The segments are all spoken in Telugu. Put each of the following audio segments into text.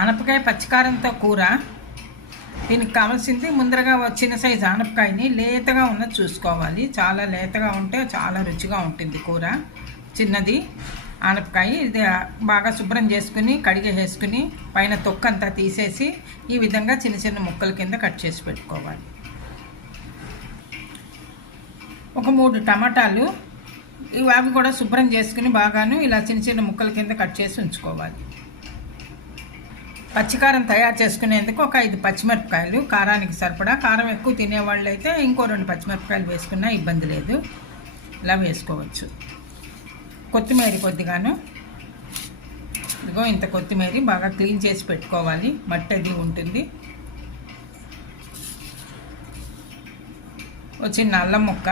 ఆనపకాయ పచ్చికారంతో కూర. దీనికి కావాల్సింది ముందరగా చిన్న సైజు ఆనపకాయని లేతగా ఉన్నది చూసుకోవాలి. చాలా లేతగా ఉంటే చాలా రుచిగా ఉంటుంది కూర. చిన్నది ఆనపకాయ ఇది బాగా శుభ్రం చేసుకుని కడిగేసుకుని పైన తొక్కంతా తీసేసి ఈ విధంగా చిన్న చిన్న ముక్కల కింద కట్ చేసి పెట్టుకోవాలి. ఒక 3 టమాటాలు అవి కూడా శుభ్రం చేసుకుని బాగాను ఇలా చిన్న చిన్న ముక్కల కింద కట్ చేసి ఉంచుకోవాలి. పచ్చికారం తయారు చేసుకునేందుకు ఒక 5 పచ్చిమిరపకాయలు, కారానికి సరిపడా. కారం ఎక్కువ తినేవాళ్ళు అయితే ఇంకో 2 పచ్చిమిరపకాయలు వేసుకున్నా ఇబ్బంది లేదు, ఇలా వేసుకోవచ్చు. కొత్తిమీర కొద్దిగాను, ఇదిగో ఇంత కొత్తిమీర బాగా క్లీన్ చేసి పెట్టుకోవాలి, మట్టి అది ఉంటుంది. చిన్న అల్లం ముక్క,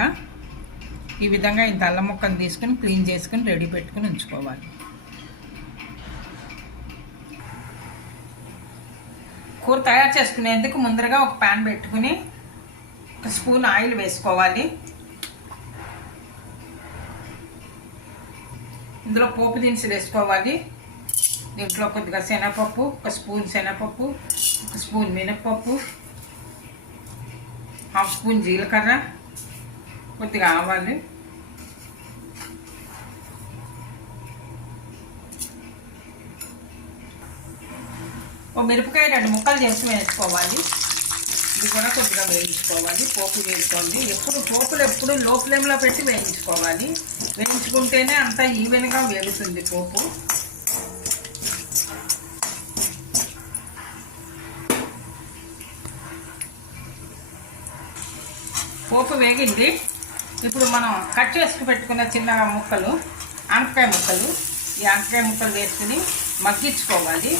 ఈ విధంగా ఇంత అల్లం ముక్కను తీసుకుని క్లీన్ చేసుకుని రెడీ పెట్టుకుని ఉంచుకోవాలి. కూర తయారు చేసుకునేందుకు ముందరగా ఒక ప్యాన్ పెట్టుకుని 1 స్పూన్ ఆయిల్ వేసుకోవాలి. ఇందులో పోపు దినుసులు వేసుకోవాలి. దీంట్లో కొద్దిగా శనగపప్పు, 1 స్పూన్ శనగపప్పు, 1 స్పూన్ మినప్పప్పు, 1/2 స్పూన్ జీలకర్ర, కొద్దిగా ఆవాలు, ఓ మిరపకాయ 2 ముక్కలు చేసి వేసుకోవాలి. ఇది కూడా కొద్దిగా వేయించుకోవాలి. పోపు వేసుకోండి. పోపులు లో ఫ్లేమ్లో పెట్టి వేయించుకోవాలి. వేయించుకుంటేనే అంతా ఈవెన్గా వేగుతుంది పోపు. పోపు వేగింది. ఇప్పుడు మనం కట్ చేసుకు పెట్టుకున్న చిన్న ముక్కలు, ఆనపకాయ ముక్కలు, ఈ ఆనపకాయ ముక్కలు వేసుకుని మగ్గించుకోవాలి.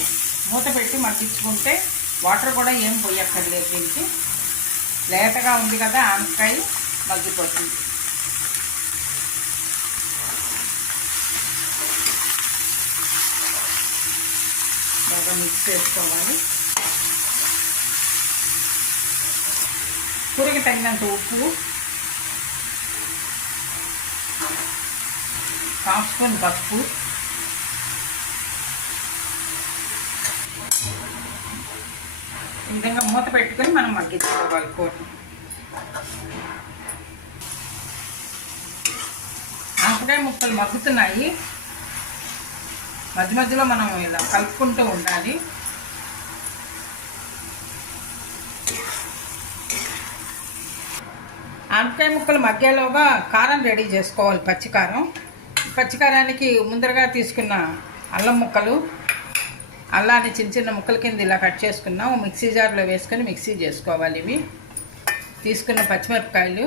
మూత పెట్టి మగ్గించుకుంటే వాటర్ కూడా ఏం పోయక్కర్లేదు. దీనికి లేతగా ఉంది కదా ఆనపకాయ, మగ్గిపోతుంది. బాగా మిక్స్ చేసుకోవాలి. కూరకి తగినంత ఉప్పు, 1/2 స్పూన్ పసుపు, ఈ విధంగా మూత పెట్టుకొని మనం మగ్గించుకోవాలి కూరని. ఆనపకాయ ముక్కలు మగ్గుతున్నాయి. మధ్య మధ్యలో మనం ఇలా కలుపుకుంటూ ఉండాలి. ఆనపకాయ ముక్కలు మగ్గేలోగా కారం రెడీ చేసుకోవాలి. పచ్చికారానికి ముందరగా తీసుకున్న అల్లం ముక్కలు, అల్లాన్ని చిన్న చిన్న ముక్కల కింద ఇలా కట్ చేసుకున్నాం. మిక్సీ జార్లో వేసుకొని మిక్సీ చేసుకోవాలి. ఇవి తీసుకున్న పచ్చిమిరపకాయలు,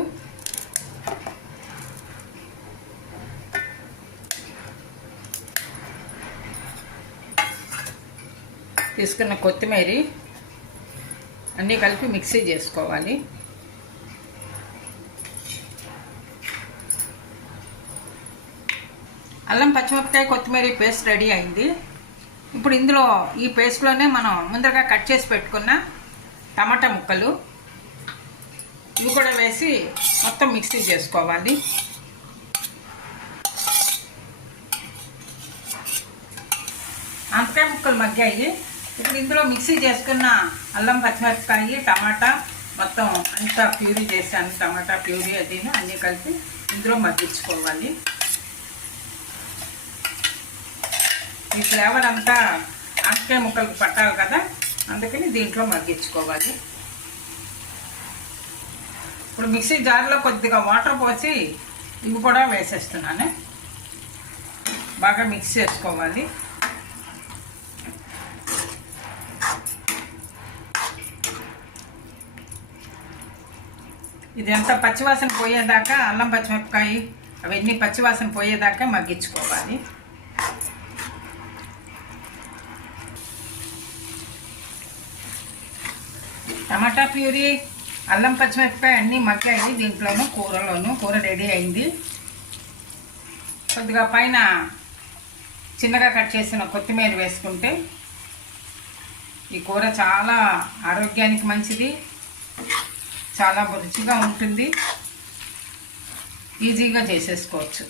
తీసుకున్న కొత్తిమీర అన్నీ కలిపి మిక్సీ చేసుకోవాలి. అల్లం పచ్చిమిరపకాయ కొత్తిమీర పేస్ట్ రెడీ అయింది. ఇప్పుడు ఇందులో ఈ పేస్ట్లోనే మనం ముందరగా కట్ చేసి పెట్టుకున్న టమాటా ముక్కలు ఇవి కూడా వేసి మొత్తం మిక్సీ చేసుకోవాలి. ఆనపకాయ ముక్కలు మగ్గాయి. ఇప్పుడు ఇందులో మిక్సీ చేసుకున్న అల్లం పచ్చిమిరపకాయ టమాటా మొత్తం అంతా ప్యూరీ చేశాను. టమాటా ప్యూరీ అది అన్నీ కలిపి ఇందులో మగ్గించుకోవాలి. ఈ ఫ్లేవర్ అంతా ఆనపకాయ ముక్కలకు పట్టాలి కదా, అందుకని దీంట్లో మగ్గించుకోవాలి. ఇప్పుడు మిక్సీ జార్లో కొద్దిగా వాటర్ పోసి ఇవి కూడా వేసేస్తున్నాను. బాగా మిక్స్ చేసుకోవాలి. ఇదంతా పచ్చివాసన పోయేదాకా, అల్లం పచ్చిమిరపకాయ అవన్నీ పచ్చివాసన పోయేదాకా మగ్గించుకోవాలి. టమాటా ప్యూరీ, అల్లం పచ్చిమిరపకాయ అన్నీ మగ్గాయి. దీంట్లోనూ కూర రెడీ అయింది. కొద్దిగా పైన చిన్నగా కట్ చేసిన కొత్తిమీర వేసుకుంటే ఈ కూర చాలా ఆరోగ్యానికి మంచిది, చాలా రుచిగా ఉంటుంది. ఈజీగా చేసేసుకోవచ్చు.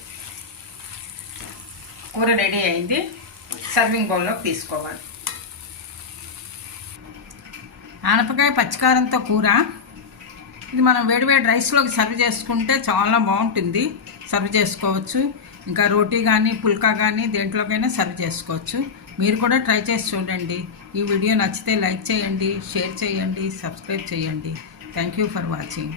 కూర రెడీ అయింది. సర్వింగ్ బౌల్లోకి తీసుకోవాలి. ఆనపకాయ పచ్చికారంతో కూర. ఇది మనం వేడివేడి రైస్లోకి సర్వ్ చేసుకుంటే చాలా బాగుంటుంది. సర్వ్ చేసుకోవచ్చు. ఇంకా రోటీ కానీ పుల్కా కానీ దేంట్లోకైనా సర్వ్ చేసుకోవచ్చు. మీరు కూడా ట్రై చేసి చూడండి. ఈ వీడియో నచ్చితే లైక్ చేయండి, షేర్ చేయండి, సబ్స్క్రైబ్ చేయండి. Thank you for watching.